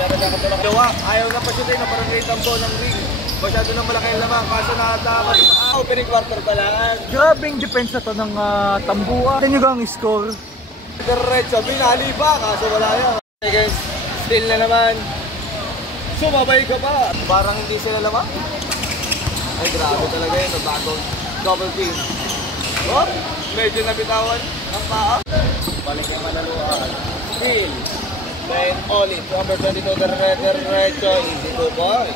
Pero nakatulak gawa. Ayaw na pa siya na parang great ang ng ring. Masyado nang malaki ang lamang. Kaso nakatama. Opening quarter pa lang. Grabing depensa to ng Tambua. Tignan nyo ang score. Diretso, binali pa. Kaso wala yan. Okay guys, still na naman. Sumabay ka pa. Parang hindi sila lamang. Ay grabe talaga yun. Bagong double team. Oh, medyo nabitawan ang paa. Balik yung malaluan. Still. Then Olive, number 22, diretso. Easy to boy.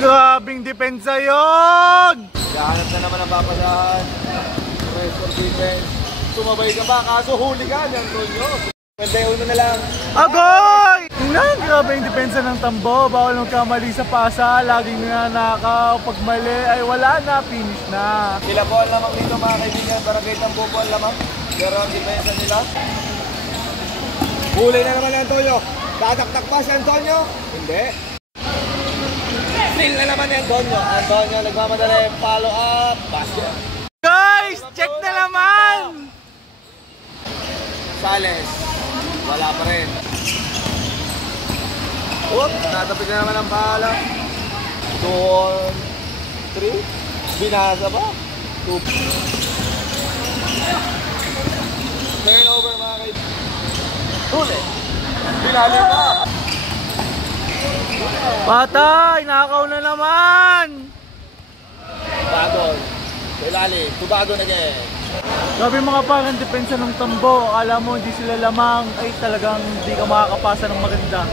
Grabing depensa yun! Gahanap na naman ang papasahan. Rest for defense. Sumabay ka pa, kaso huli ka. Yan doon nyo. 21 na lang. Agoy! Tingnan, grabe yung depensa ng Tambo. Bawal magkamali sa pasa. Laging nanakaw. Pag mali ay wala na. Finish na. Sila po ang lamang dito mga kaibigan. Barangay Tambo po ang lamang. Pero ang depensa nila. Huli na naman ni Antonio. Tataktak pa si Antonio? Hindi. Still na naman ni Antonio. Antonio nagmamadali. Follow up. Basket. Guys, check na naman! Sales. Wala pa rin. Oop, natapit na naman ang pala. 2 on 3. Binasa ba? 2. Turnover mga kaibigan. Huli. Binali pa. Patay! Nakaw na naman! Bagon. Ilalim. Tubagon again. Grabe mga parang depensa ng Tambo. Akala mo hindi sila lamang. Ay talagang hindi ka makakapasa ng maganda.